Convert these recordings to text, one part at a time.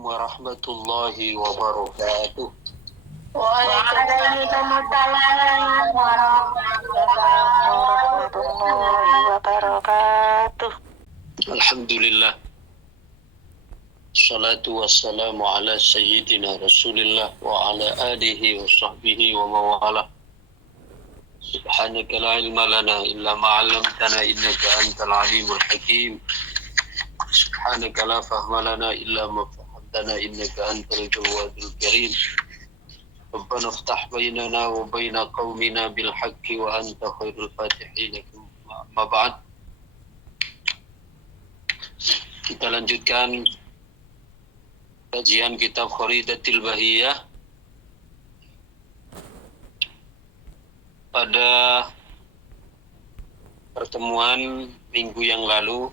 warahmatullahi wabarakatuh. Waalaikumsalam warahmatullahi wabarakatuh. Alhamdulillah. Salatu wassalamu ala sayyidina Rasulillah wa ala alihi wa sahbihi wa mawala. Subhanaka la ilma lana illa ma 'allamtana innaka antal alimul hakim. Subhanaka la fahma lana illa ma fahamtana innaka antal jawadul karim. Rabbana iftah bainana wa baina qaumina bil haqqi wa anta khairul fatihin. Ma ba'd. Kita lanjutkan kajian kitab Kharidatil Bahiyah. Pada pertemuan minggu yang lalu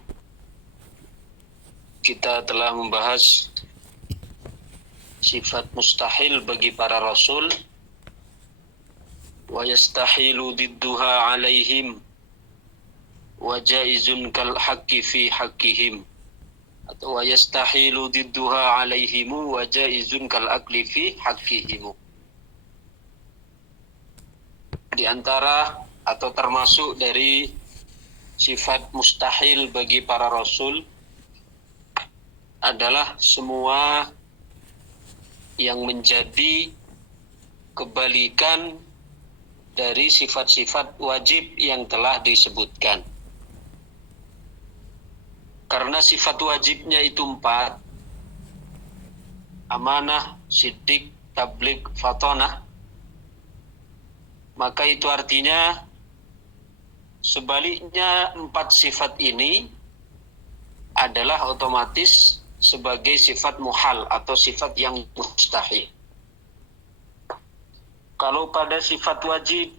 kita telah membahas sifat mustahil bagi para rasul, wa yastahilu didduha alaihim wa jaizun kal haqqi fi haqqihim, atau wa yastahilu didduha alaihimu wa jaizun kal akli fi haqqihim. Di antara atau termasuk dari sifat mustahil bagi para rasul adalah semua yang menjadi kebalikan dari sifat-sifat wajib yang telah disebutkan. Karena sifat wajibnya itu 4, amanah, siddiq, tabligh, fatonah, maka itu artinya sebaliknya 4 sifat ini adalah otomatis sebagai sifat muhal atau sifat yang mustahil. Kalau pada sifat wajib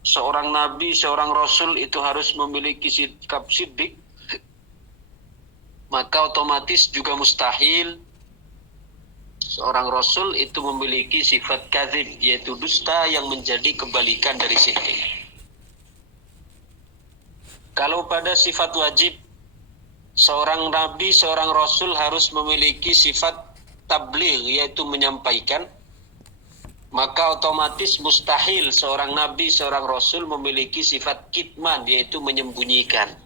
seorang nabi, seorang rasul itu harus memiliki sikap siddiq, maka otomatis juga mustahil seorang rasul itu memiliki sifat kadzib, yaitu dusta yang menjadi kebalikan dari siddiq. Kalau pada sifat wajib seorang nabi, seorang rasul harus memiliki sifat tabligh, yaitu menyampaikan, maka otomatis mustahil seorang nabi, seorang rasul memiliki sifat kitman, yaitu menyembunyikan.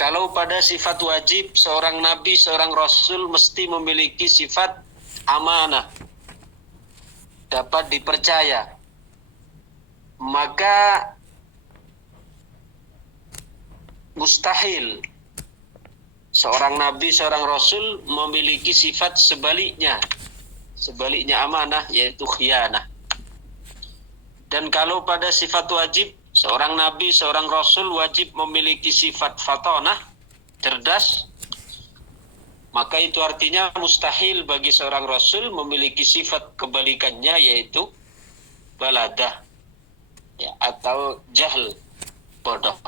Kalau pada sifat wajib seorang nabi, seorang rasul mesti memiliki sifat amanah, dapat dipercaya, maka mustahil seorang nabi, seorang rasul memiliki sifat sebaliknya amanah, yaitu khianah. Dan kalau pada sifat wajib seorang nabi, seorang rasul wajib memiliki sifat fatonah, cerdas, maka itu artinya mustahil bagi seorang rasul memiliki sifat kebalikannya, yaitu baladah, ya, atau jahl, bodoh.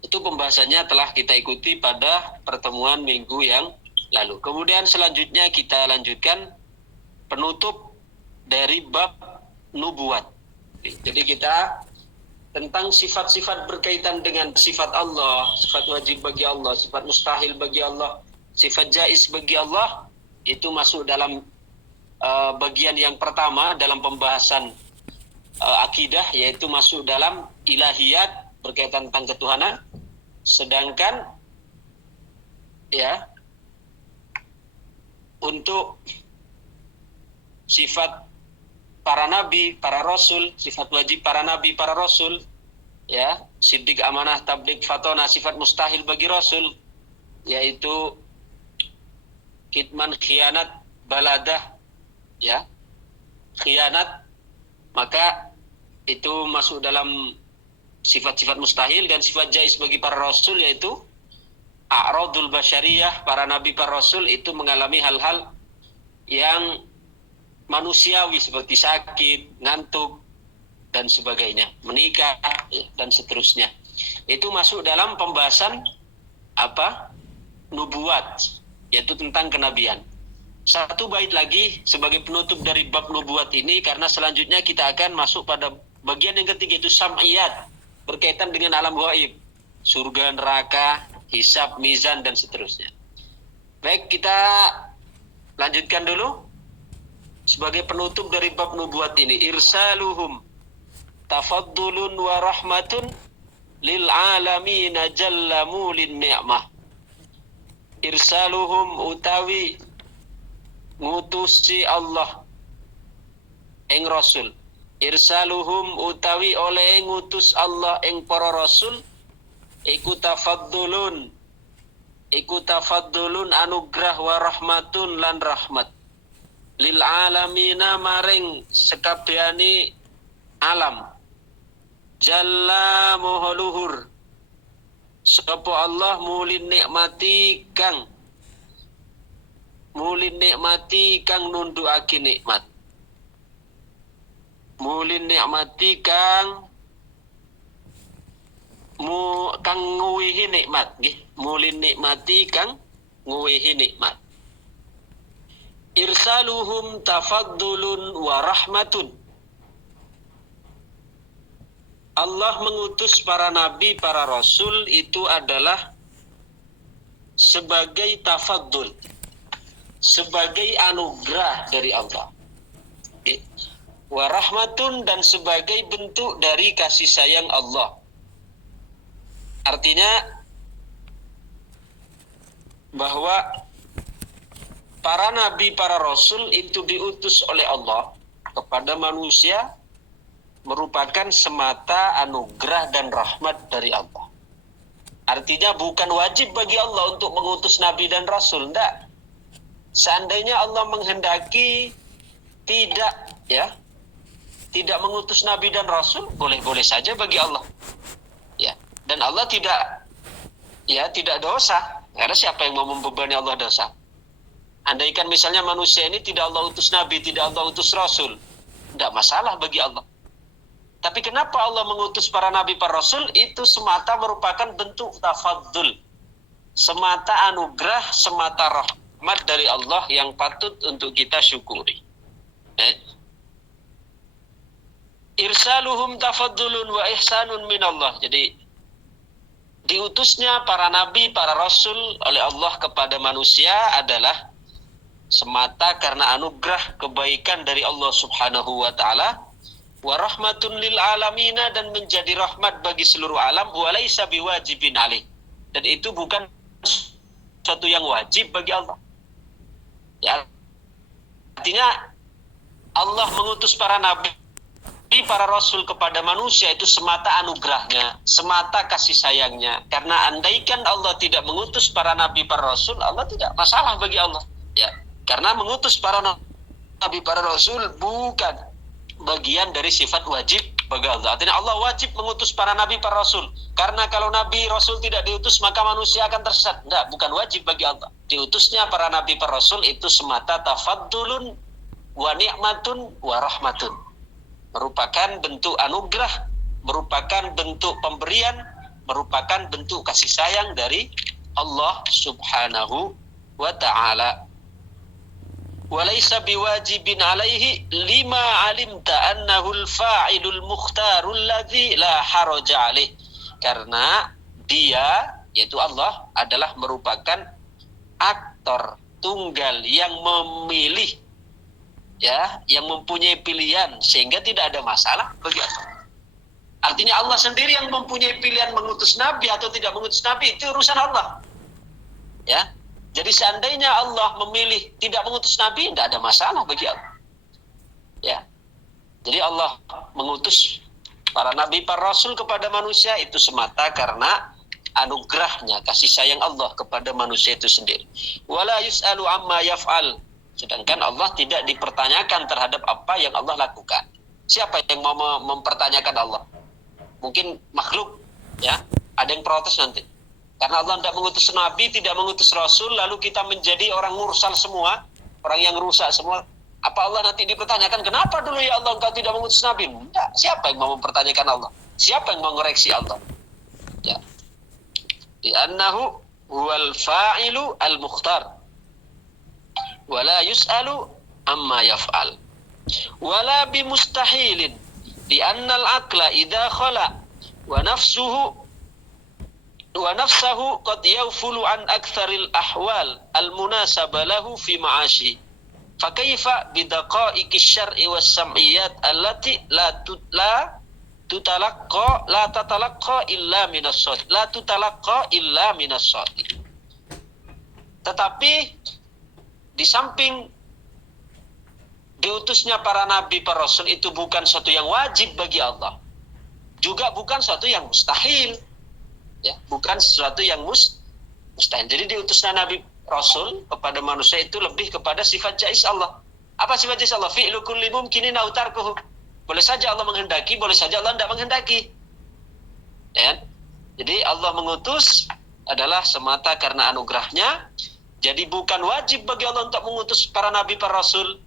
Itu pembahasannya telah kita ikuti pada pertemuan minggu yang lalu. Kemudian selanjutnya kita lanjutkan penutup dari bab nubuat. Jadi kita tentang sifat-sifat berkaitan dengan sifat Allah, sifat wajib bagi Allah, sifat mustahil bagi Allah, sifat jaiz bagi Allah, itu masuk dalam bagian yang pertama dalam pembahasan akidah, yaitu masuk dalam ilahiyat berkaitan tentang ketuhanan. Sedangkan ya untuk sifat para nabi, para rasul, sifat wajib para nabi, para rasul, ya, siddiq, amanah, tabligh, fatonah, sifat mustahil bagi rasul, yaitu kitman, khianat, baladah, ya, khianat, maka itu masuk dalam sifat-sifat mustahil. Dan sifat jaiz bagi para rasul yaitu a'radul basyariyah, para nabi, para rasul itu mengalami hal-hal yang manusiawi seperti sakit, ngantuk, dan sebagainya, menikah, dan seterusnya. Itu masuk dalam pembahasan nubuat, yaitu tentang kenabian. Satu bait lagi sebagai penutup dari bab nubuat ini, karena selanjutnya kita akan masuk pada bagian yang ketiga, yaitu sam'iyat, berkaitan dengan alam gaib, surga, neraka, hisab, mizan, dan seterusnya. Baik, kita lanjutkan dulu. Sebagai penutup dari bab nubuat ini, irsaluhum tafaddulun wa rahmatun lil alamina jallamu lin ni'mah. Irsaluhum utawi ngutusi Allah ing rasul. Irsaluhum utawi oleh ngutus Allah ing para rasul iku tafaddulun anugrah wa rahmatun lan rahmat lil alamina maring sekabehane alam. Jalla moho luhur sapa Allah mulin nikmati kang nundukake nikmat. Mulin nikmati kang nguwihi nikmat nggih. Mulin nikmati kang nguwihi nikmat. Irsaluhum tafaddulun wa rahmatun. Allah mengutus para nabi, para rasul itu adalah sebagai tafaddul, sebagai anugerah dari Allah. Wa rahmatun, dan sebagai bentuk dari kasih sayang Allah. Artinya bahwa para nabi, para rasul itu diutus oleh Allah kepada manusia merupakan semata anugerah dan rahmat dari Allah. Artinya bukan wajib bagi Allah untuk mengutus nabi dan rasul, enggak. Seandainya Allah menghendaki tidak mengutus nabi dan rasul, boleh-boleh saja bagi Allah. Ya, dan Allah tidak dosa. Karena siapa yang mau membebani Allah dosa? Andaikan misalnya manusia ini tidak Allah utus nabi, tidak Allah utus rasul, tidak masalah bagi Allah. Tapi kenapa Allah mengutus para nabi, para rasul? Itu semata merupakan bentuk tafaddul, semata anugerah, semata rahmat dari Allah yang patut untuk kita syukuri. Irsaluhum tafaddulun wa ihsanun minallah. Jadi diutusnya para nabi, para rasul oleh Allah kepada manusia adalah semata karena anugerah kebaikan dari Allah Subhanahu wa taala, wa rahmatun lil alamina, dan menjadi rahmat bagi seluruh alam, wa laisa biwajibin alaih, dan itu bukan sesuatu yang wajib bagi Allah. Ya, artinya Allah mengutus para nabi, para rasul kepada manusia itu semata anugerahnya, semata kasih sayangnya. Karena andaikan Allah tidak mengutus para nabi, para rasul, Allah tidak masalah bagi Allah. Ya, karena mengutus para nabi, para rasul bukan bagian dari sifat wajib bagi Allah. Artinya Allah wajib mengutus para nabi, para rasul. Karena kalau nabi, rasul tidak diutus maka manusia akan tersesat. Enggak, bukan wajib bagi Allah. Diutusnya para nabi, para rasul itu semata tafaddulun wa ni'matun wa rahmatun. Merupakan bentuk anugerah, merupakan bentuk pemberian, merupakan bentuk kasih sayang dari Allah Subhanahu wa ta'ala. Walaysa biwajibin alaihi lima alimta annahu al-fa'ilul mukhtarul ladzi la haraja alaih. Karena dia, yaitu Allah, adalah merupakan aktor tunggal yang memilih, ya, yang mempunyai pilihan, sehingga tidak ada masalah bagi Allah. Artinya Allah sendiri yang mempunyai pilihan mengutus nabi atau tidak mengutus nabi, itu urusan Allah. Ya. Jadi seandainya Allah memilih tidak mengutus nabi, tidak ada masalah bagi Allah. Ya. Jadi Allah mengutus para nabi, para rasul kepada manusia itu semata karena anugerahnya, kasih sayang Allah kepada manusia itu sendiri. Wala yus'alu amma yaf'al. Sedangkan Allah tidak dipertanyakan terhadap apa yang Allah lakukan. Siapa yang mau mempertanyakan Allah? Mungkin makhluk, ya. Ada yang protes nanti. Karena Allah tidak mengutus nabi, tidak mengutus rasul, lalu kita menjadi orang mursal semua, orang yang rusak semua. Apa Allah nanti dipertanyakan, kenapa dulu ya Allah engkau tidak mengutus nabi? Tidak. Siapa yang mau mempertanyakan Allah? Siapa yang mau mengoreksi Allah? Ya. Li'annahu huwal fa'ilu al-mukhtar. Wala yus'alu amma yaf'al. Wala bimustahilin. Li'annal aqla idha khala wa nafsuhu wa nafsahu qad yawfulu an aktsaril ahwal al-munasaba lahu fi ma'ashi. Fa kaifa bidaqa'iqis syar'i was sam'iyyat allati la tatalaqqa illa minas shadi. La tutalaqqa illa minas shadi. Tetapi di samping diutusnya para nabi, para rasul itu bukan suatu yang wajib bagi Allah, juga bukan suatu yang mustahil, ya, bukan sesuatu yang mustahil. Jadi diutusnya nabi rasul kepada manusia itu lebih kepada sifat jaiz Allah. Apa sifat jaiz Allah? Fi'lu kulli mumkinin aw tarkuhu. Boleh saja Allah menghendaki, boleh saja Allah tidak menghendaki. Ya. Jadi Allah mengutus adalah semata karena anugerahnya. Jadi bukan wajib bagi Allah untuk mengutus para nabi, para rasul.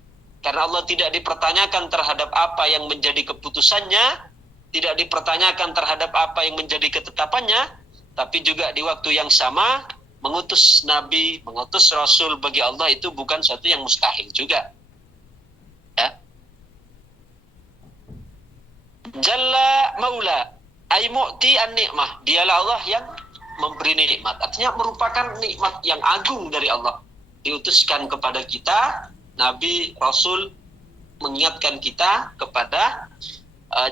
Karena Allah tidak dipertanyakan terhadap apa yang menjadi keputusannya, tidak dipertanyakan terhadap apa yang menjadi ketetapannya, tapi juga di waktu yang sama mengutus nabi, mengutus rasul bagi Allah itu bukan suatu yang mustahil juga. Ya. Jalla maula ay mu'ti an-ni'mah, dialah Allah yang memberi nikmat. Artinya merupakan nikmat yang agung dari Allah. Diutuskan kepada kita nabi, rasul, mengingatkan kita kepada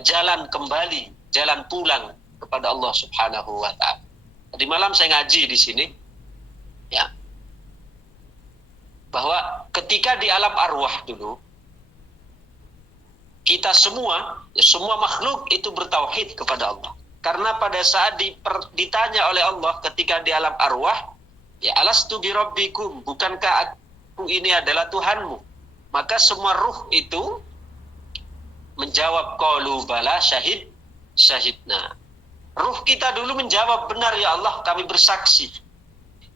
jalan kembali, jalan pulang kepada Allah Subhanahu wa taala. Tadi malam saya ngaji di sini, ya, bahwa ketika di alam arwah dulu, kita semua, ya, semua makhluk itu bertauhid kepada Allah. Karena pada saat ditanya oleh Allah ketika di alam arwah, ya, alastu bi rabbikum, bukankah aku ini adalah Tuhanmu? Maka semua ruh itu menjawab qalu bala syahidna. Ruh kita dulu menjawab, benar ya Allah, kami bersaksi.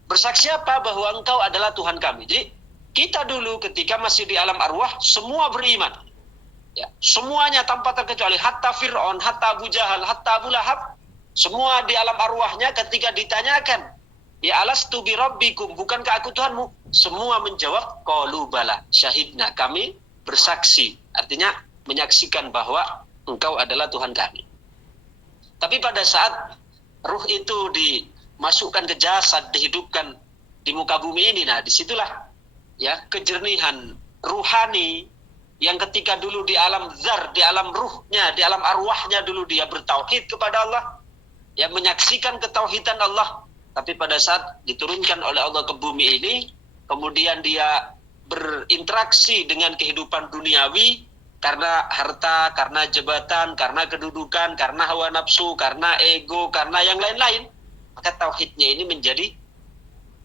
Bersaksi apa? Bahwa Engkau adalah Tuhan kami. Jadi kita dulu ketika masih di alam arwah semua beriman. Ya, semuanya tanpa terkecuali, hatta Fir'aun, hatta Abu Jahal, hatta Abu Lahab, semua di alam arwahnya ketika ditanyakan, ya alastu bi rabbikum, bukankah aku Tuhanmu? Semua menjawab qalu bala syahidna, kami bersaksi. Artinya menyaksikan bahwa Engkau adalah Tuhan kami. Tapi pada saat ruh itu dimasukkan ke jasad, dihidupkan di muka bumi ini, nah disitulah ya kejernihan ruhani yang ketika dulu di alam zar, di alam ruhnya, di alam arwahnya dulu dia bertauhid kepada Allah, ya menyaksikan ketauhidan Allah. Tapi pada saat diturunkan oleh Allah ke bumi ini, kemudian dia berinteraksi dengan kehidupan duniawi karena harta, karena jabatan, karena kedudukan, karena hawa nafsu, karena ego, karena yang lain-lain, maka tauhidnya ini menjadi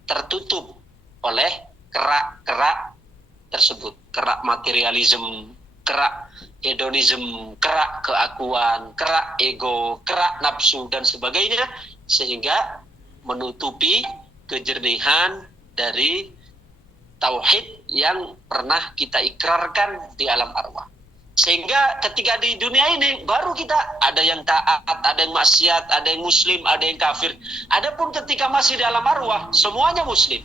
tertutup oleh kerak-kerak tersebut, kerak materialisme, kerak hedonisme, kerak keakuan, kerak ego, kerak nafsu dan sebagainya, sehingga menutupi kejernihan dari tauhid yang pernah kita ikrarkan di alam arwah. Sehingga ketika di dunia ini baru kita ada yang taat, ada yang maksiat, ada yang muslim, ada yang kafir. Adapun ketika masih di alam arwah semuanya muslim.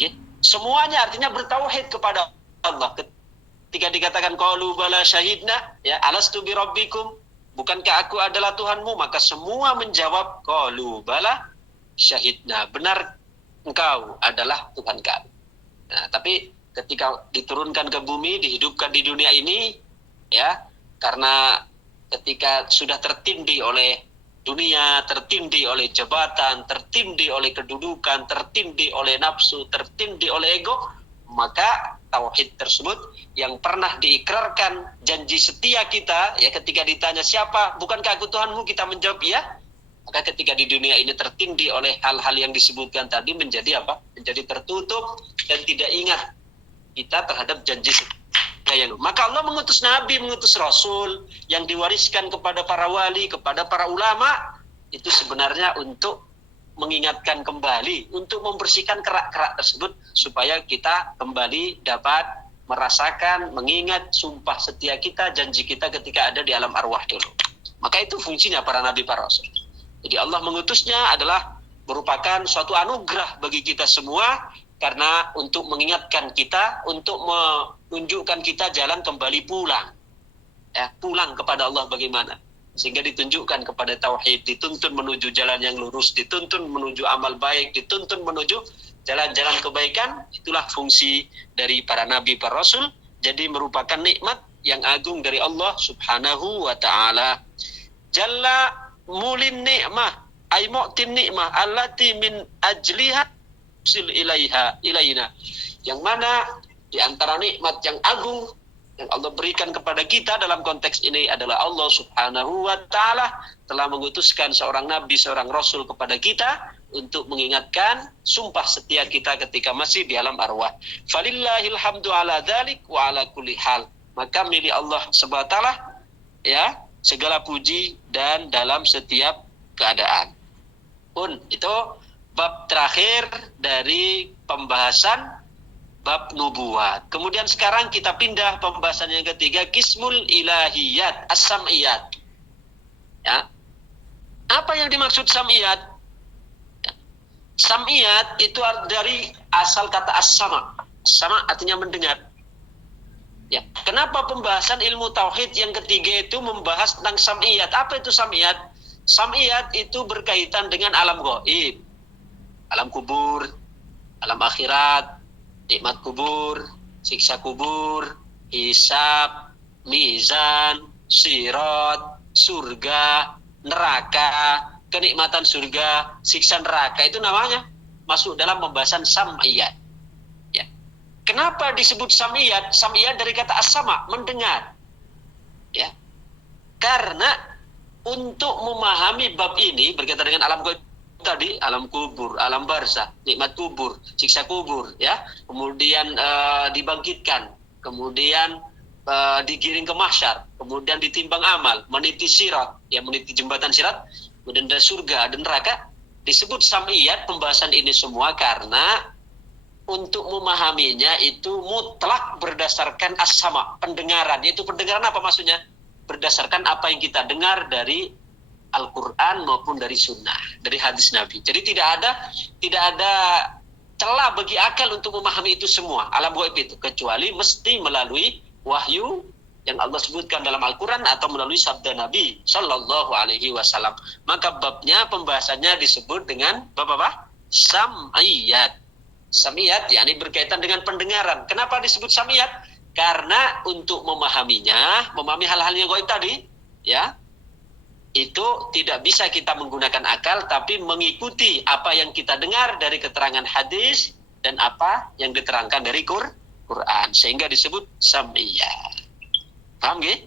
Ya, semuanya artinya bertauhid kepada Allah. Ketika dikatakan qalu bala syahidna, ya alastu bi rabbikum, bukankah aku adalah Tuhanmu? Maka semua menjawab qalu bala syahidna, benar Engkau adalah Tuhan kami. Nah, tapi ketika diturunkan ke bumi, dihidupkan di dunia ini, ya, karena ketika sudah tertindih oleh dunia, tertindih oleh jabatan, tertindih oleh kedudukan, tertindih oleh nafsu, tertindih oleh ego, maka tauhid tersebut yang pernah diikrarkan, janji setia kita, ya ketika ditanya siapa, bukankah aku Tuhanmu, kita menjawab ya. Maka ketika di dunia ini tertindih oleh hal-hal yang disebutkan tadi menjadi apa? Menjadi tertutup dan tidak ingat kita terhadap janji setia yang. Maka Allah mengutus nabi, mengutus rasul yang diwariskan kepada para wali, kepada para ulama, itu sebenarnya untuk mengingatkan kembali, untuk membersihkan kerak-kerak tersebut supaya kita kembali dapat merasakan, mengingat sumpah setia kita, janji kita ketika ada di alam arwah dulu. Maka itu fungsinya para nabi, para rasul. Jadi Allah mengutusnya adalah merupakan suatu anugerah bagi kita semua, karena untuk mengingatkan kita, untuk menunjukkan kita jalan kembali pulang. Ya, pulang kepada Allah bagaimana. sehingga ditunjukkan kepada tauhid, dituntun menuju jalan yang lurus, dituntun menuju amal baik, dituntun menuju jalan-jalan kebaikan. Itulah fungsi dari para nabi, para rasul. Jadi merupakan nikmat yang agung dari Allah Subhanahu wa ta'ala. Jalla mulin ni'mah ay mu'tin ni'mah allati min ajliha sil ilaina, yang mana di antara nikmat yang agung yang Allah berikan kepada kita dalam konteks ini adalah Allah Subhanahu wa ta'ala telah mengutuskan seorang nabi, seorang rasul kepada kita untuk mengingatkan sumpah setia kita ketika masih di alam arwah. Falillahil hamdu ala dzalik wa ala kulli hal. Maka milik Allah Subhanahu wa ta'ala ya segala puji dan dalam setiap keadaan. Pun itu bab terakhir dari pembahasan bab nubuat. Kemudian sekarang kita pindah pembahasan yang ketiga, qismul ilahiyat, as-sam'iyat. Ya. Apa yang dimaksud sam'iyat? Ya. Sam'iyat itu dari asal kata as-sama'. Sama artinya mendengar. Ya. Kenapa pembahasan ilmu tauhid yang ketiga itu membahas tentang sam'iyat? Apa itu sam'iyat? Sam'iyat itu berkaitan dengan alam gaib, alam kubur, alam akhirat, nikmat kubur, siksa kubur, hisab, mizan, sirat, surga, neraka, kenikmatan surga, siksa neraka, itu namanya masuk dalam pembahasan sam'iyat. Ya. Kenapa disebut sam'iyat? Sam'iyat dari kata as-sama', mendengar. Ya. Karena untuk memahami bab ini berkaitan dengan alam gaib tadi, alam kubur, alam barzah, nikmat kubur, siksa kubur, ya, kemudian dibangkitkan, kemudian digiring ke mahsyar, kemudian ditimbang amal, meniti sirat, ya, meniti jembatan sirat, kemudian ada surga, ada neraka. Disebut sam'iyat pembahasan ini semua karena untuk memahaminya itu mutlak berdasarkan as-sama', pendengaran. Yaitu pendengaran apa maksudnya? Berdasarkan apa yang kita dengar dari Al-Quran maupun dari sunnah, dari hadis Nabi. Jadi tidak ada celah bagi akal untuk memahami itu semua, alam gaib itu, kecuali mesti melalui wahyu yang Allah sebutkan dalam Al-Quran atau melalui sabda Nabi Sallallahu Alaihi Wasallam. Maka babnya, pembahasannya disebut dengan bab apa? Sam'iyat. Sam'iyat, yakni berkaitan dengan pendengaran. Kenapa disebut sam'iyat? Karena untuk memahaminya, memahami hal-hal yang gaib tadi, ya, itu tidak bisa kita menggunakan akal, tapi mengikuti apa yang kita dengar dari keterangan hadis dan apa yang diterangkan dari Quran, sehingga disebut sam'iyah. Paham gak?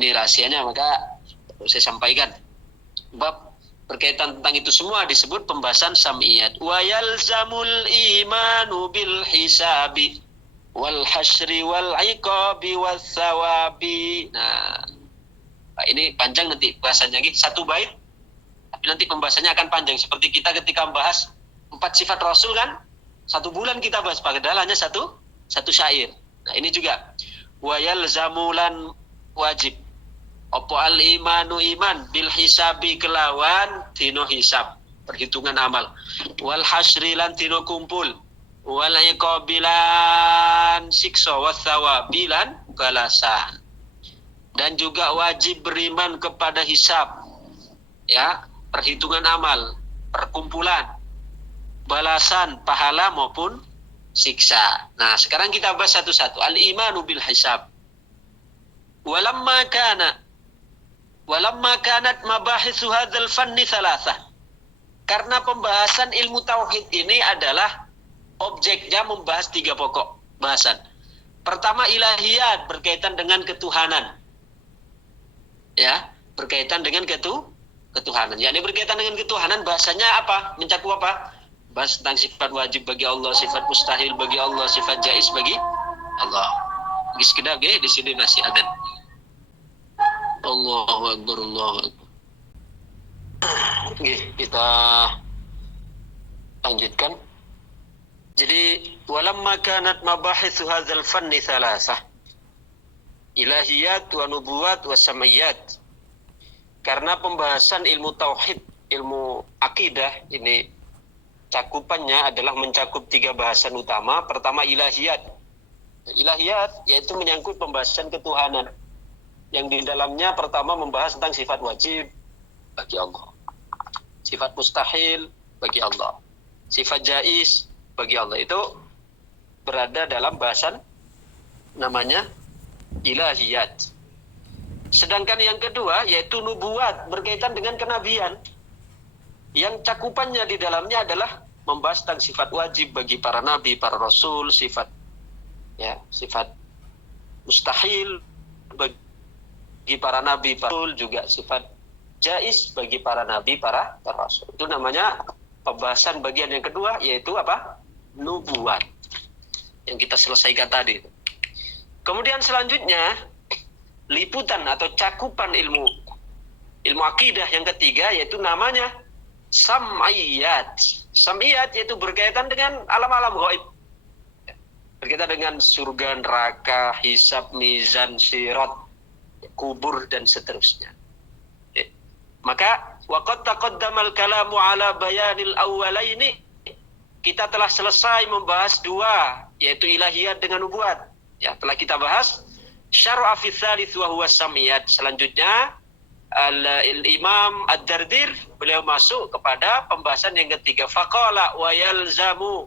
Ini rahasianya, maka saya sampaikan. Bab berkaitan tentang itu semua disebut pembahasan sam'iyat. Wa yalzamul imanu bil hisabi wal hasyri wal iqabi was sawabi. Nah, ini panjang nanti bahasanya, satu bait, tapi nanti pembahasannya akan panjang. Seperti kita ketika membahas 4 sifat Rasul kan, 1 bulan kita bahas, padahal hanya satu syair. Nah ini juga wa yalzamulan wajib opo al imanu iman bil hisabi kelawan tino hisab, perhitungan amal, wal hasyri lan tino kumpul, wal iqabilan siksa was sawabilan balasan. Dan juga wajib beriman kepada hisab, ya, perhitungan amal, perkumpulan, balasan, pahala maupun siksa. Nah, sekarang kita bahas satu-satu. Al-imanu bil hisab. Walamma kanat mabahithu hadzal fanni thalathah. Karena pembahasan ilmu tauhid ini adalah objeknya membahas 3 pokok bahasan. Pertama, ilahiyat, berkaitan dengan ketuhanan. Ya, berkaitan dengan ketuhanan. Yakni berkaitan dengan ketuhanan, bahasanya apa? Mencakup apa? Bahas tentang sifat wajib bagi Allah, sifat mustahil bagi Allah, sifat jaiz bagi Allah. Sekedar di sini masih ada. Allahu Akbar, Allahu Akbar. Kita lanjutkan. Jadi walamma kanat mabahithu hadzal fanni thalathah. Ilahiyat wa nubuwat wa sam'iyat. Karena pembahasan ilmu tauhid, ilmu akidah ini cakupannya adalah mencakup 3 bahasan utama. Pertama ilahiyat. Ilahiyat yaitu menyangkut pembahasan ketuhanan. yang di dalamnya pertama membahas tentang sifat wajib bagi Allah, sifat mustahil bagi Allah, sifat jaiz bagi Allah. Itu berada dalam bahasan namanya ilahiyat. Sedangkan yang kedua yaitu nubuat, berkaitan dengan kenabian, yang cakupannya di dalamnya adalah membahas tentang sifat wajib bagi para nabi, para rasul, sifat mustahil bagi para nabi, para rasul, juga sifat jaiz bagi para nabi, para rasul. Itu namanya pembahasan bagian yang kedua, yaitu apa? Nubuat, yang kita selesaikan tadi. Kemudian selanjutnya liputan atau cakupan ilmu akidah yang ketiga, yaitu namanya sam'iyat. Sam'iyat yaitu berkaitan dengan alam-alam gaib, berkaitan dengan surga, neraka, hisab, mizan, sirat, kubur, dan seterusnya. Maka waqad taqaddamal kalamu ala bayanil awwalaini, kita telah selesai membahas dua, yaitu ilahiyat dengan nubuat. Ya, telah kita bahas. Syar'a fi tsalits wa huwa sam'iyat. Selanjutnya Al-Imam Ad-Dardir beliau masuk kepada pembahasan yang ketiga. Faqala wa yalzamul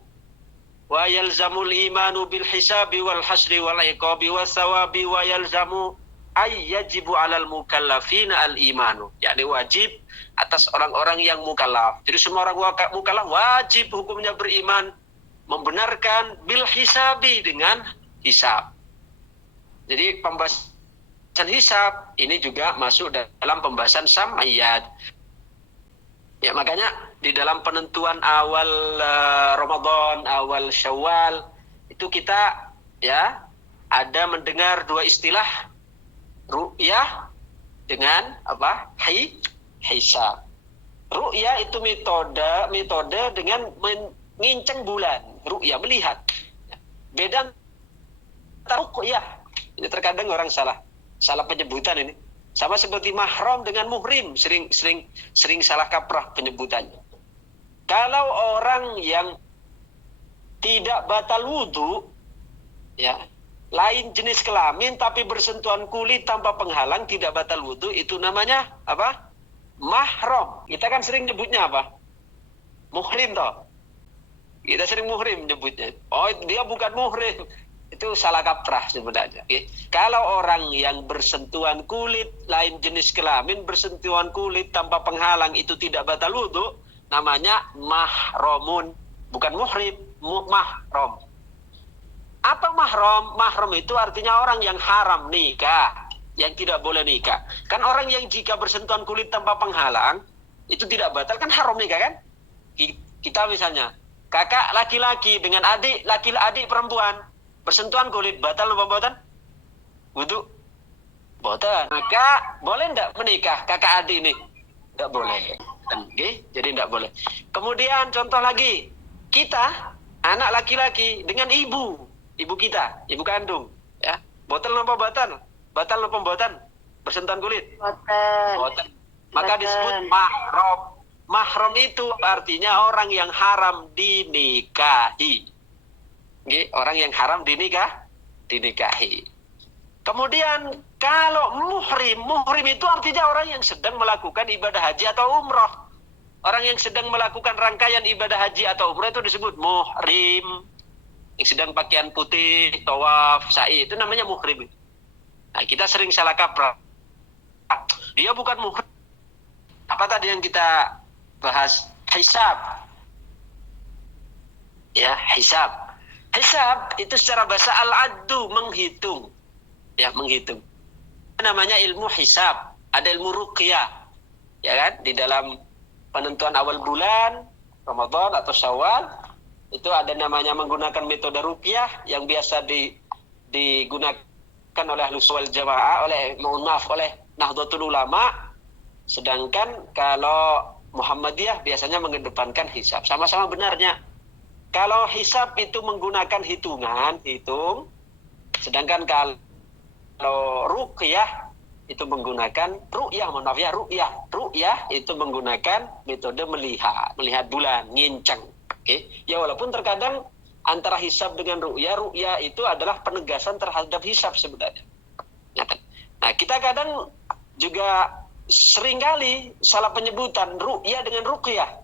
imanu bil hisabi wal hasri wal iqabi was sawabi wa yalzamu ay yajibu 'alal mukallafina al imanu. Yakni wajib atas orang-orang yang mukallaf. Jadi semua orang mukallaf wajib hukumnya beriman, membenarkan bil hisabi, dengan hisab. Jadi pembahasan hisab ini juga masuk dalam pembahasan sam'iyat. Ya, makanya di dalam penentuan awal Ramadan, awal Syawal, itu kita ya ada mendengar dua istilah, ru'yah dengan apa? Hisab. Ru'yah itu metode dengan menginceng bulan, ru'yah melihat. Beda antara ru'yah. Ini terkadang orang salah penyebutan ini. Sama seperti mahram dengan muhrim, sering salah kaprah penyebutannya. Kalau orang yang tidak batal wudu, ya, lain jenis kelamin tapi bersentuhan kulit tanpa penghalang, tidak batal wudu, itu namanya apa? Mahram. Kita kan sering nyebutnya apa? Muhrim toh. Kita sering muhrim nyebutnya. Oh, dia bukan muhrim. Itu salah kaprah sebenarnya. Okay. Kalau orang yang bersentuhan kulit, lain jenis kelamin, bersentuhan kulit tanpa penghalang, itu tidak batal wudu, namanya mahramun. Bukan muhrim, mahram. Apa mahram? Mahram itu artinya orang yang haram nikah, yang tidak boleh nikah. Kan orang yang jika bersentuhan kulit tanpa penghalang, itu tidak batal, kan haram nikah kan? Kita misalnya, kakak laki-laki dengan adik perempuan, bersentuhan kulit, batal apa batal? Wudu? Batal. Maka boleh tidak menikah kakak adik ini? Tidak boleh. Okay? Jadi tidak boleh. Kemudian contoh lagi, kita anak laki-laki dengan ibu kita, ibu kandung, ya, batal apa batal? Batal apa batal? Bersentuhan kulit? Batal. Maka disebut mahram. Mahram itu artinya orang yang haram dinikahi. Okay, orang yang haram dinikahi. Kemudian kalau muhrim itu artinya orang yang sedang melakukan ibadah haji atau umrah. Orang yang sedang melakukan rangkaian ibadah haji atau umrah itu disebut muhrim. Yang sedang pakaian putih, tawaf, sa'i, itu namanya muhrim. Nah, kita sering salah kaprah. Dia bukan muhrim. Apa tadi yang kita bahas? Hisab. Ya, hisab. Hisab itu secara bahasa al-addu, menghitung. Ya, menghitung. Namanya ilmu hisab. Ada ilmu ruqyah. Ya kan? Di dalam penentuan awal bulan Ramadan atau Syawal, itu ada namanya menggunakan metode ruqyah yang biasa digunakan oleh Ahlus Sunnah wal Jamaah, oleh Nahdlatul Ulama. Sedangkan kalau Muhammadiyah biasanya mengedepankan hisab. Sama-sama benarnya. Kalau hisab itu menggunakan hitung. Sedangkan kalau ruqyah itu menggunakan ruqyah itu menggunakan metode melihat bulan, nginceng. Okay? Ya, walaupun terkadang antara hisab dengan ruqyah itu adalah penegasan terhadap hisab sebenarnya. Nah, kita kadang juga seringkali salah penyebutan ru'yah dengan ruqyah.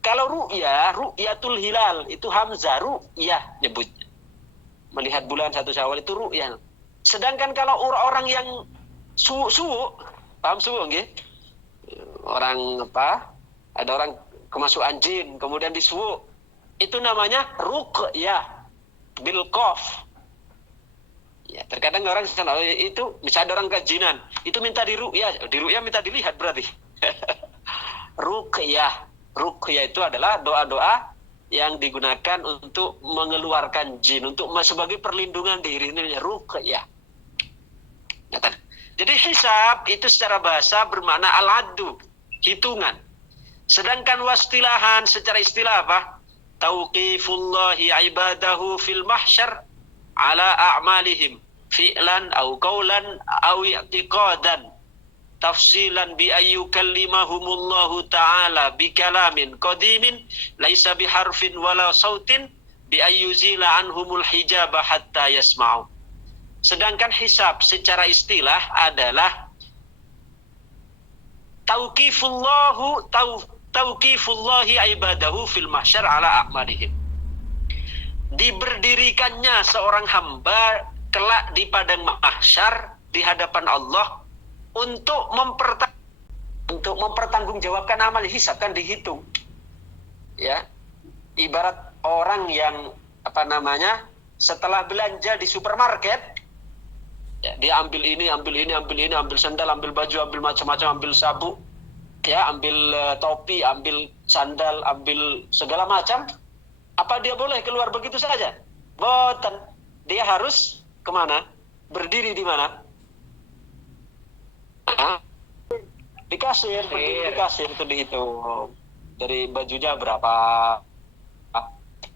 Kalau ru'yatul hilal itu hamzah, ru'yah nyebutnya. Melihat bulan 1 Syawal itu ru'yah. Sedangkan kalau orang yang suwu, paham suwu nggih? Orang apa? Ada orang kemasukan jin, kemudian disuwu. Itu namanya ruqyah bil qaf. Ya, terkadang orang itu misalnya ada orang kejinan, itu minta diru'yah minta dilihat berarti. Ruqyah itu adalah doa-doa yang digunakan untuk mengeluarkan jin, untuk sebagai perlindungan diri, ini namanya ruqyah. Jadi hisab itu secara bahasa bermakna al-addu, hitungan. Sedangkan wastilahan secara istilah apa? Tauqifullahi ibadahu fil mahsyar ala a'malihim fi'lan au qawlan au i'tiqadan tafsilan bi ayyukallimahumullahu ta'ala bi kalamin qadimin laisa bi harfin wala sautin bi ayyuzila anhumul hijaba hatta yasma'u. Sedangkan hisab secara istilah adalah tauqifullahi ibadahu fil mahsyar ala a'malihim. Diberdirikannya seorang hamba kelak di padang mahsyar di hadapan Allah untuk mempertanggungjawabkan amal, hisab kan dihitung. Ya. Ibarat orang yang setelah belanja di supermarket, ya, dia ambil ini, ambil sandal, ambil baju, ambil macam-macam, ambil sabuk, ya, ambil topi, ambil sandal, ambil segala macam. Apa dia boleh keluar begitu saja? Boten. Dia harus kemana? Berdiri di mana? Di kasir. Berdiri di kasir itu dihitung. Dari bajunya berapa?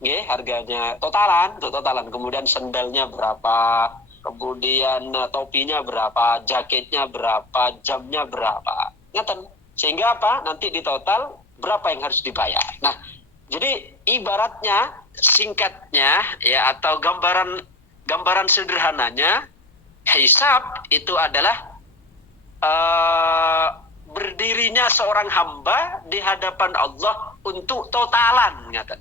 Harganya totalan. Kemudian sandalnya berapa? Kemudian topinya berapa? Jaketnya berapa? Jamnya berapa? Ngeten. Sehingga apa? Nanti di total berapa yang harus dibayar. Nah, jadi ibaratnya, singkatnya, ya, atau gambaran sederhananya, hisab itu adalah berdirinya seorang hamba di hadapan Allah untuk totalan, ngaten.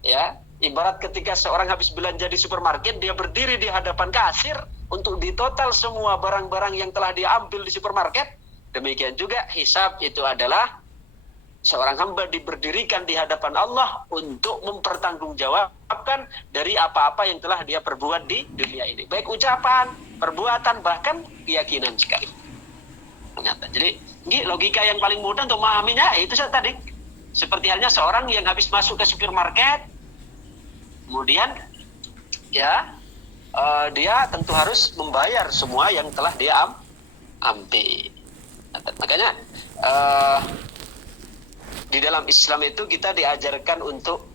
Ya, ibarat ketika seorang habis belanja di supermarket, dia berdiri di hadapan kasir untuk ditotal semua barang-barang yang telah diambil di supermarket. Demikian juga hisab itu adalah seorang hamba diberdirikan di hadapan Allah untuk mempertanggungjawabkan dari apa-apa yang telah dia perbuat di dunia ini. Baik ucapan, perbuatan, bahkan keyakinan sekali. Jadi, logika yang paling mudah untuk memahaminya itu tadi. Seperti halnya seorang yang habis masuk ke supermarket, kemudian ya dia tentu harus membayar semua yang telah dia ambil. Makanya di dalam Islam itu kita diajarkan untuk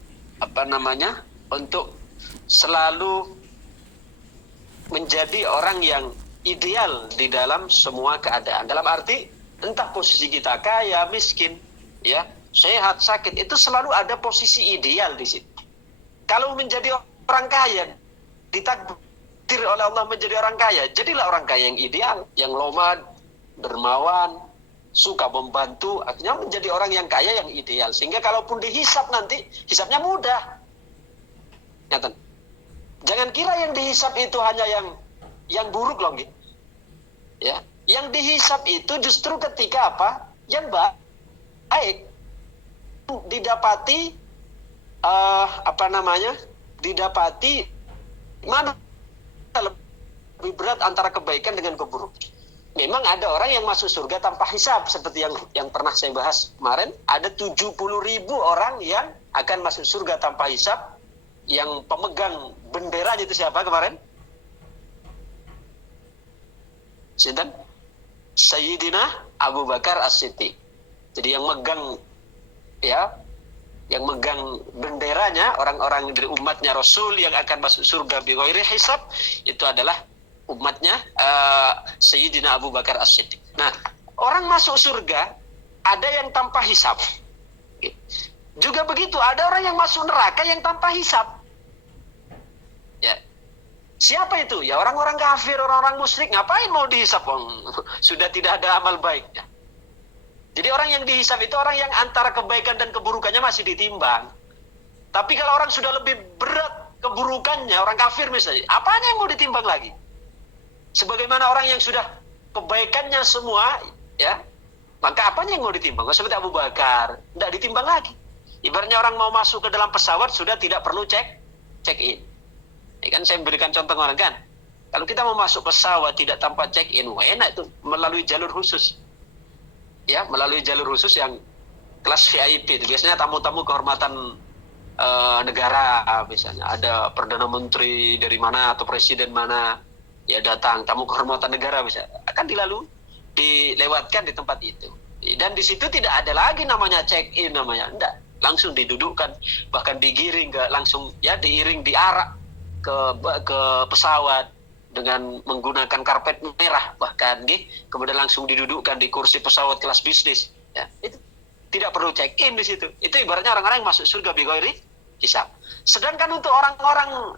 untuk selalu menjadi orang yang ideal di dalam semua keadaan. Dalam arti entah posisi kita kaya, miskin, ya, sehat, sakit, itu selalu ada posisi ideal di situ. Kalau menjadi orang kaya, ditakdir oleh Allah menjadi orang kaya, jadilah orang kaya yang ideal, yang loman, dermawan, suka membantu, akhirnya menjadi orang yang kaya yang ideal. Sehingga kalaupun dihisap nanti, hisapnya mudah. Jangan kira yang dihisap itu hanya yang buruk loh, gitu. Ya, yang dihisap itu justru ketika apa? Yang baik didapati didapati mana lebih berat antara kebaikan dengan keburukan. Memang ada orang yang masuk surga tanpa hisab, seperti yang pernah saya bahas kemarin. Ada 70.000 orang yang akan masuk surga tanpa hisab. Yang pemegang benderanya itu siapa kemarin? Sinten? Sayyidina Abu Bakar As-Siddiq. Jadi yang megang, ya, yang megang benderanya orang-orang dari umatnya Rasul yang akan masuk surga bi ghairi hisab, itu adalah umatnya Sayyidina Abu Bakar As-Siddiq. Nah, orang masuk surga ada yang tanpa hisab. Juga begitu, ada orang yang masuk neraka yang tanpa hisab. Ya. Siapa itu? Ya orang-orang kafir, orang-orang musyrik. Ngapain mau dihisap? Sudah tidak ada amal baiknya. Jadi orang yang dihisap itu orang yang antara kebaikan dan keburukannya masih ditimbang. Tapi kalau orang sudah lebih berat keburukannya, orang kafir misalnya, apanya yang mau ditimbang lagi? Sebagaimana orang yang sudah kebaikannya semua, ya, maka apanya yang mau ditimbang? Seperti Abu Bakar, tidak ditimbang lagi. Ibaratnya orang mau masuk ke dalam pesawat sudah tidak perlu check in. Ya kan saya berikan contoh orang kan. Kalau kita mau masuk pesawat tidak tanpa check in, enak itu melalui jalur khusus. Ya, melalui jalur khusus yang kelas VIP itu biasanya tamu-tamu kehormatan negara, misalnya ada perdana menteri dari mana atau presiden mana ya datang, tamu kehormatan negara bisa akan dilewatkan di tempat itu. Dan di situ tidak ada lagi namanya check in namanya, enggak, langsung didudukkan, bahkan digiring langsung ya diiring diarak ke pesawat dengan menggunakan karpet merah bahkan kemudian langsung didudukkan di kursi pesawat kelas bisnis ya. Itu tidak perlu check in di situ. Itu ibaratnya orang-orang yang masuk surga bighairi hisab. Sedangkan untuk orang-orang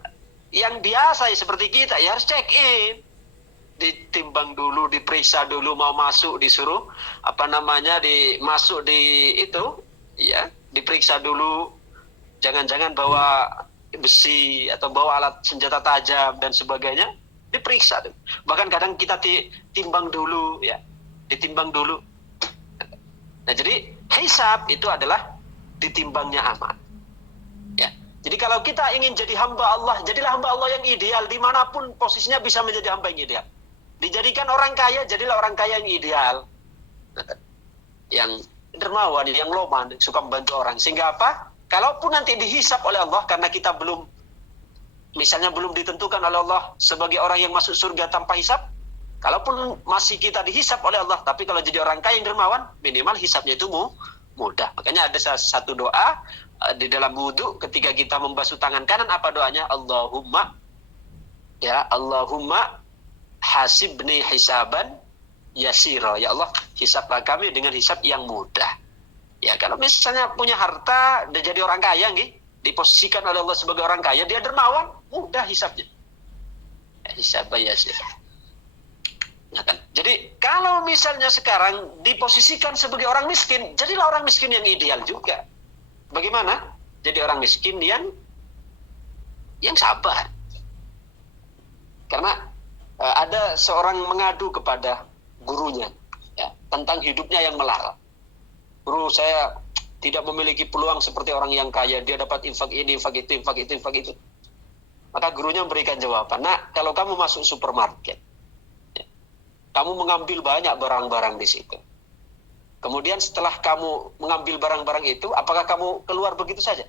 yang biasa ya, seperti kita ya harus check in, ditimbang dulu, diperiksa dulu, mau masuk disuruh masuk di itu ya, diperiksa dulu, jangan-jangan bawa besi atau bawa alat senjata tajam dan sebagainya, diperiksa tuh. Bahkan kadang kita ditimbang dulu ya, ditimbang dulu. Nah, jadi hisab itu adalah ditimbangnya amal. Ya. Jadi kalau kita ingin jadi hamba Allah, jadilah hamba Allah yang ideal, dimanapun posisinya bisa menjadi hamba yang ideal. Dijadikan orang kaya, jadilah orang kaya yang ideal, yang dermawan, yang loman, suka membantu orang. Sehingga apa? Kalaupun nanti dihisab oleh Allah, karena kita belum ditentukan oleh Allah sebagai orang yang masuk surga tanpa hisab, kalaupun masih kita dihisab oleh Allah, tapi kalau jadi orang kaya yang dermawan, minimal hisabnya itu mudah. Makanya ada satu doa di dalam wudhu ketika kita membasuh tangan kanan, apa doanya? Allahumma hasibni hisaban yasira. Ya Allah, hisablah kami dengan hisab yang mudah. Ya, kalau misalnya punya harta dan jadi orang kaya diposisikan oleh Allah sebagai orang kaya, dia dermawan, mudah hisabnya. Hisab yasir. Nah, kan? Jadi kalau misalnya sekarang diposisikan sebagai orang miskin, jadilah orang miskin yang ideal juga. Bagaimana? Jadi orang miskin yang sabar. Karena ada seorang mengadu kepada gurunya ya, tentang hidupnya yang melarat. Guru, saya tidak memiliki peluang seperti orang yang kaya, dia dapat infak ini, infak itu. Maka gurunya memberikan jawaban, "Nak, kalau kamu masuk supermarket, ya, kamu mengambil banyak barang-barang di situ. Kemudian setelah kamu mengambil barang-barang itu, apakah kamu keluar begitu saja?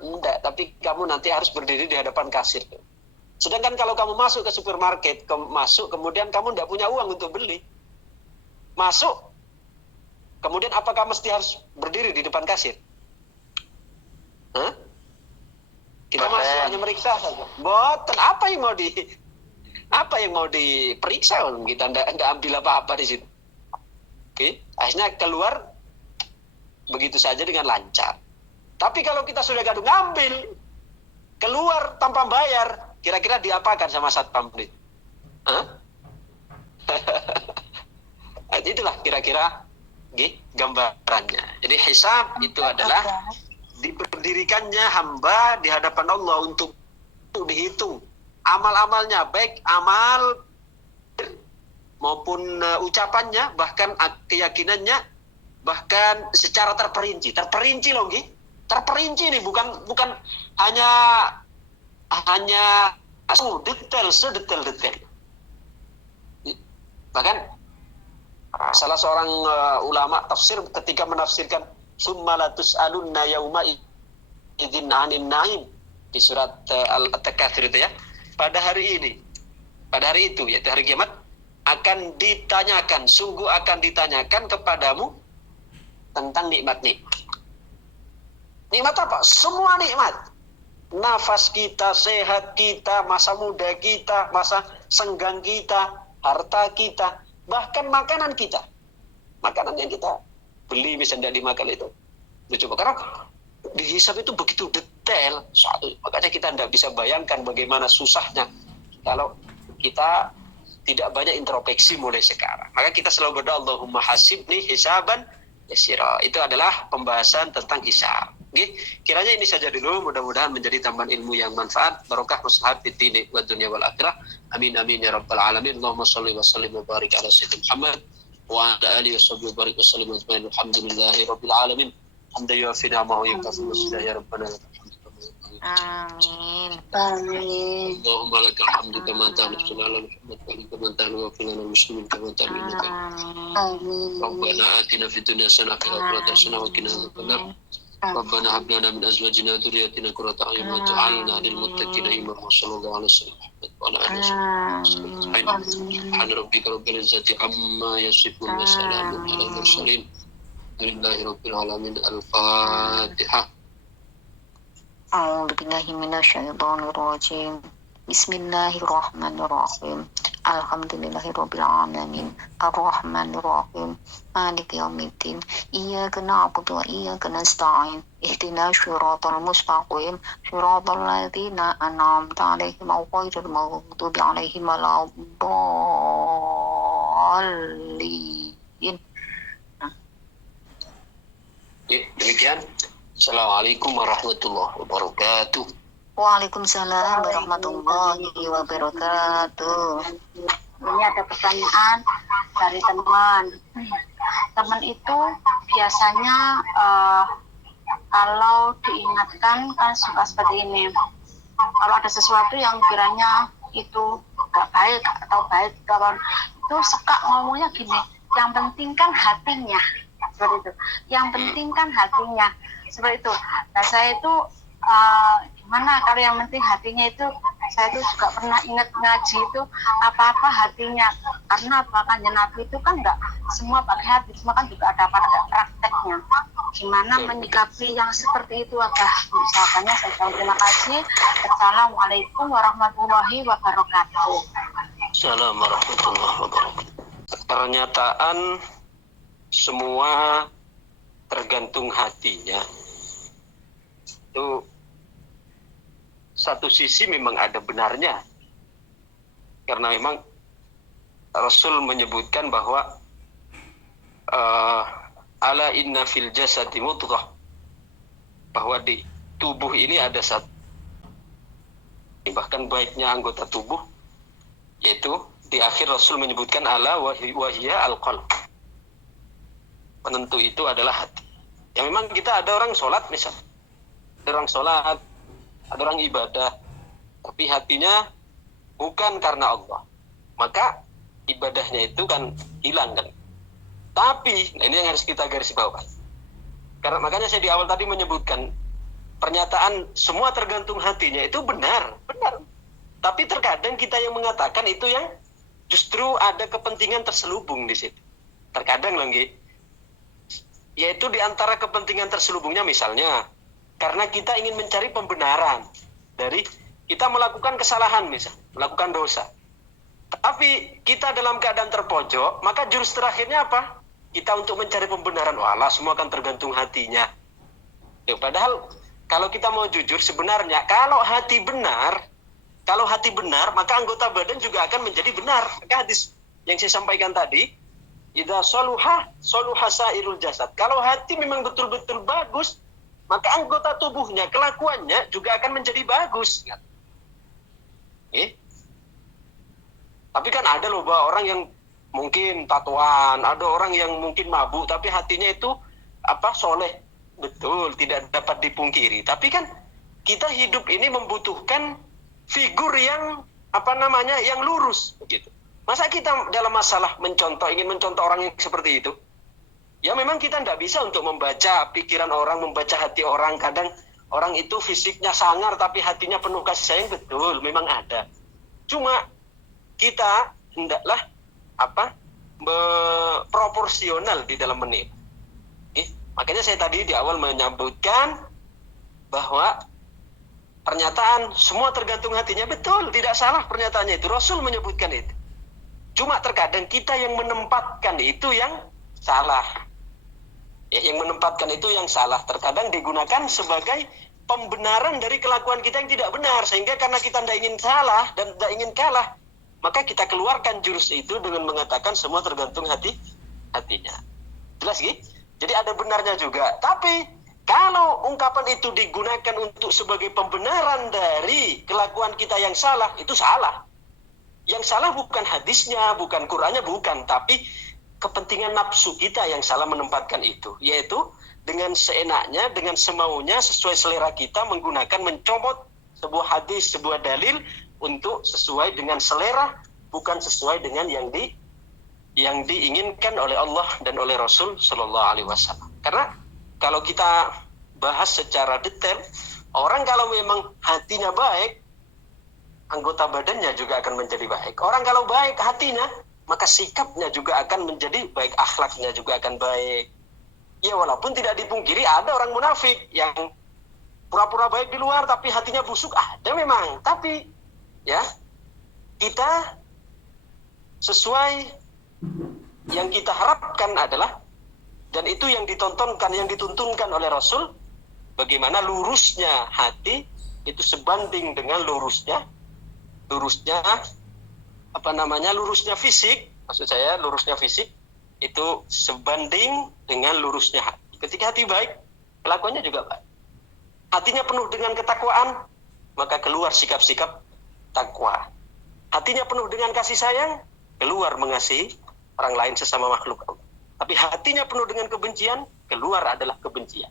Enggak, tapi kamu nanti harus berdiri di hadapan kasir. Sedangkan kalau kamu masuk ke supermarket, kemudian kamu tidak punya uang untuk beli. Masuk, kemudian apakah mesti harus berdiri di depan kasir? Kita masuk hanya meriksa saja. Boten, apa yang mau diperiksa? Kita tidak ambil apa-apa di situ. Oke, akhirnya keluar begitu saja dengan lancar. Tapi kalau kita sudah gaduh ngambil, keluar tanpa bayar, kira-kira diapakan sama satpam itu? Itulah kira-kira gambarannya. Jadi hisab itu adalah diberdirikannya hamba di hadapan Allah untuk dihitung amal-amalnya, baik amal maupun ucapannya, bahkan keyakinannya, bahkan secara terperinci loh, terperinci nih, bukan hanya sedetail. Bahkan salah seorang ulama tafsir ketika menafsirkan summa la tus'alunna yauma idzin 'anin na'im di surat Al-Takatsur itu ya, pada hari itu yaitu hari kiamat akan ditanyakan, sungguh akan ditanyakan kepadamu tentang nikmat-nikmat. Nikmat apa? Semua nikmat. Nafas kita, sehat kita, masa muda kita, masa senggang kita, harta kita, bahkan makanan kita. Makanan yang kita beli misalnya dimakan itu. Coba, karena dihisab itu begitu detail. Makanya kita tidak bisa bayangkan bagaimana susahnya kalau kita tidak banyak introspeksi mulai sekarang. Maka kita selalu berdoa, Allahumma hasibni hisaban yasira. Itu adalah pembahasan tentang hisab. Kiranya ini saja dulu, mudah-mudahan menjadi tambahan ilmu yang manfaat, barokah maslahat fid dini wa dunya wal akhirah. Amin amin ya rabbal alamin. Allahumma shalli wa sallim wa barik ala sayyidina Muhammad wa ala alihi washabbihi wa barik wa sallim ajmain. Alhamdulillahi rabbil alamin. Hamdan yuwafi ni'amahu wa yukafi masjidah ya rabbana. Amin. Allahumma lakal hamdu kama ta'ala Muhammad wa kama ta'ala wa filana muslimin kama ta'ala. Amin. Rabbana atina fid dunya hasanah wa fil akhirati hasanah wa qina adzabannar. ربنا هب لنا من ازواجنا وذرياتنا قرة اعين واجعلنا للمتقين اماما صلى الله عليه وسلم وعلى اله وصحبه سبحان ربك رب العزة عما يصفون وسلام على المرسلين لله رب العالمين. الفاتحة. أعوذ بالله من الشيطان الرجيم. بسم الله الرحمن الرحيم. الحمد لله رب العالمين الرحمن الرحيم مالك يوم الدين إياك نعبد وإياك نستعين اهدنا الصراط المستقيم صراط الذين أنعمت عليهم غير المغضوب عليهم ولا الضالين. Demikian. Assalamualaikum warahmatullahi wabarakatuh. Waalaikumsalam warahmatullahi wabarakatuh. Ini ada pertanyaan dari teman. Teman itu biasanya kalau diingatkan kan suka seperti ini. Kalau ada sesuatu yang kiranya itu gak baik atau baik, kawan itu suka ngomongnya gini. Yang penting kan hatinya, seperti itu. Yang penting kan hatinya, seperti itu. Nah saya itu gimana kalau yang penting hatinya itu, saya itu juga pernah ingat ngaji itu apa-apa hatinya, karena bahkan Nabi itu kan enggak semua pakai hati, semua kan juga ada prakteknya. Gimana menyikapi yang seperti itu agar misalkannya saya tahu. Terima kasih. Assalamualaikum warahmatullahi wabarakatuh. Assalamualaikum warahmatullahi wabarakatuh. Pernyataan semua tergantung hatinya itu satu sisi memang ada benarnya, karena memang Rasul menyebutkan bahwa ala inna fil jasadi mudghah, bahwa di tubuh ini ada satu, bahkan baiknya anggota tubuh, yaitu di akhir Rasul menyebutkan ala wahiyya al-qalb, penentu itu adalah hati. Ya memang kita ada orang sholat misal, ada orang sholat, ada orang ibadah, tapi hatinya bukan karena Allah, maka ibadahnya itu kan hilang kan. Tapi, nah ini yang harus kita garis bawah. Karena makanya saya di awal tadi menyebutkan pernyataan semua tergantung hatinya itu benar. Tapi terkadang kita yang mengatakan itu yang justru ada kepentingan terselubung di situ. Terkadang lagi, yaitu di antara kepentingan terselubungnya misalnya karena kita ingin mencari pembenaran dari kita melakukan kesalahan, misal melakukan dosa, tapi kita dalam keadaan terpojok, maka jurus terakhirnya apa? Kita untuk mencari pembenaran. Walah, semua kan tergantung hatinya. Ya, padahal kalau kita mau jujur, sebenarnya kalau hati benar, maka anggota badan juga akan menjadi benar. Maka hadis yang saya sampaikan tadi, idza saluha sairul jasad. Kalau hati memang betul-betul bagus, maka anggota tubuhnya, kelakuannya juga akan menjadi bagus. Tapi kan ada loh orang yang mungkin tatoan, ada orang yang mungkin mabuk, tapi hatinya itu soleh. Betul, tidak dapat dipungkiri. Tapi kan kita hidup ini membutuhkan figur yang yang lurus begitu. Masa kita dalam masalah ingin mencontoh orang yang seperti itu? Ya memang kita tidak bisa untuk membaca pikiran orang, membaca hati orang. Kadang orang itu fisiknya sangar tapi hatinya penuh kasih sayang, betul, memang ada. Cuma kita hendaklah proporsional di dalam menit. Makanya saya tadi di awal menyebutkan bahwa pernyataan semua tergantung hatinya, betul, tidak salah pernyataannya itu. Rasul menyebutkan itu. Cuma terkadang kita yang menempatkan itu yang salah. Yang menempatkan itu yang salah, terkadang digunakan sebagai pembenaran dari kelakuan kita yang tidak benar. Sehingga karena kita tidak ingin salah dan tidak ingin kalah, maka kita keluarkan jurus itu dengan mengatakan semua tergantung hatinya. Jelas gitu? Jadi ada benarnya juga. Tapi kalau ungkapan itu digunakan untuk sebagai pembenaran dari kelakuan kita yang salah, itu salah. Yang salah bukan hadisnya, bukan Qur'annya, bukan. Tapi kepentingan nafsu kita yang salah menempatkan itu. Yaitu dengan seenaknya, dengan semaunya, sesuai selera kita menggunakan, mencomot sebuah hadis, sebuah dalil untuk sesuai dengan selera, bukan sesuai dengan yang diinginkan oleh Allah dan oleh Rasul Shallallahu Alaihi Wasallam. Karena kalau kita bahas secara detail, orang kalau memang hatinya baik, anggota badannya juga akan menjadi baik. Orang kalau baik hatinya, maka sikapnya juga akan menjadi baik, akhlaknya juga akan baik. Ya walaupun tidak dipungkiri ada orang munafik yang pura-pura baik di luar tapi hatinya busuk, ada memang. Tapi ya kita sesuai yang kita harapkan adalah, dan itu yang ditontonkan, yang dituntunkan oleh Rasul, bagaimana lurusnya hati itu sebanding dengan lurusnya lurusnya fisik. Maksud saya lurusnya fisik itu sebanding dengan lurusnya hati. Ketika hati baik, kelakuannya juga baik. Hatinya penuh dengan ketakwaan, maka keluar sikap-sikap takwa. Hatinya penuh dengan kasih sayang, keluar mengasihi orang lain sesama makhluk Allah. Tapi hatinya penuh dengan kebencian, keluar adalah kebencian.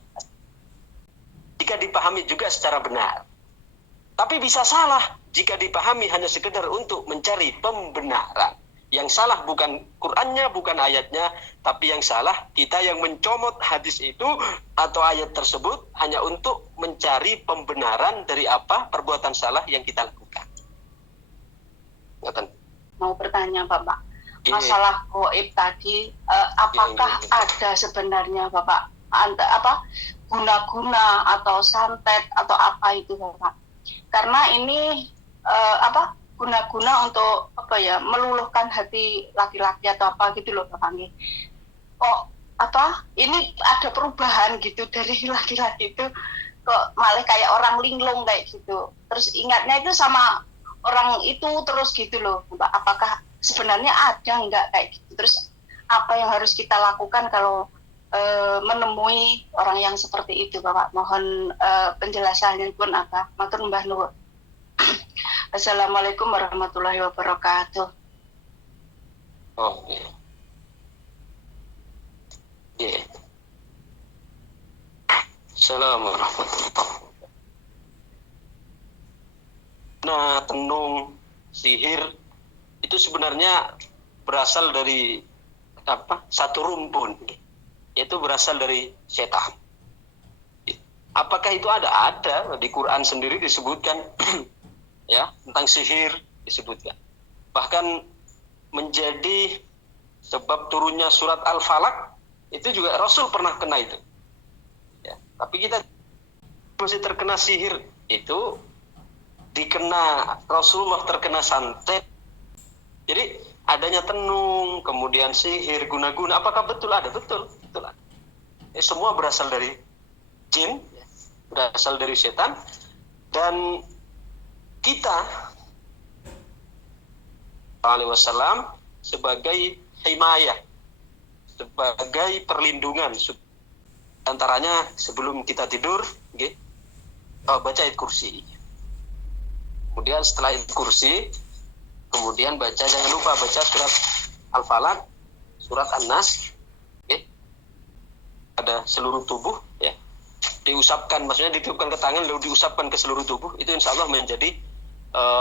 Jika dipahami juga secara benar. Tapi bisa salah jika dipahami hanya sekedar untuk mencari pembenaran. Yang salah bukan Qur'annya, bukan ayatnya, tapi yang salah kita yang mencomot hadis itu atau ayat tersebut hanya untuk mencari pembenaran dari apa perbuatan salah yang kita lakukan. Mau bertanya Bapak, masalah goib tadi, apakah ada sebenarnya Bapak guna-guna atau santet atau apa itu Bapak? Karena ini guna-guna untuk meluluhkan hati laki-laki atau apa gitu loh Bapak. Ini ada perubahan gitu dari laki-laki itu kok malah kayak orang linglung kayak gitu. Terus ingatnya itu sama orang itu terus gitu loh Bapak. Apakah sebenarnya ada enggak kayak gitu? Terus apa yang harus kita lakukan kalau menemui orang yang seperti itu Bapak? Mohon penjelasannya pun apa? Matur Mbah Nuwun. Assalamualaikum warahmatullahi wabarakatuh. Oh, iya. Iya. Assalamualaikum warahmatullahi wabarakatuh. Nah, tenung, sihir itu sebenarnya berasal dari satu rumpun, yaitu berasal dari setan. Apakah itu ada? Ada di Quran sendiri disebutkan ya tentang sihir disebutkan. Bahkan menjadi sebab turunnya surat Al-Falaq itu juga Rasul pernah kena itu. Ya, tapi kita masih terkena sihir itu dikena Rasulullah terkena santet. Jadi adanya tenung, kemudian sihir, guna-guna, apakah betul ada? Betul ada. Semua berasal dari jin, berasal dari setan, dan kita alaihi wasallam sebagai himayah, sebagai perlindungan, antaranya sebelum kita tidur, baca ayat kursi. Kemudian setelah ayat kursi, kemudian jangan lupa baca surat Al-Falaq, surat An-Nas, pada seluruh tubuh, ya. Diusapkan, maksudnya ditiupkan ke tangan lalu diusapkan ke seluruh tubuh, itu insya Allah menjadi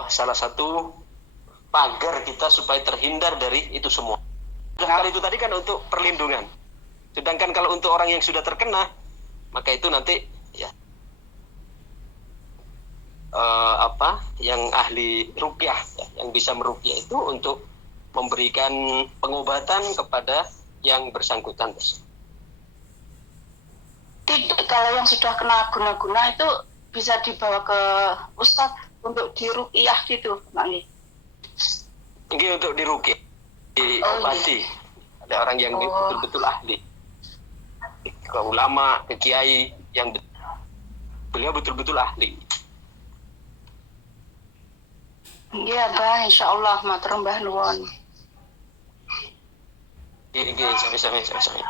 salah satu pagar kita supaya terhindar dari itu semua. Kalau itu tadi kan untuk perlindungan. Sedangkan kalau untuk orang yang sudah terkena, maka itu nanti ya yang ahli ruqyah, ya, yang bisa meruqyah itu untuk memberikan pengobatan kepada yang bersangkutan. Tidak, kalau yang sudah kena guna-guna itu bisa dibawa ke Ustadz untuk diruqyah gitu, Bang. Ini untuk diruqyah, diobati. Ada orang yang betul-betul ahli, ke ulama, ke kiai yang beliau betul-betul ahli. Iya, Mbah, insyaallah matur Mbah nuwun. Sampai.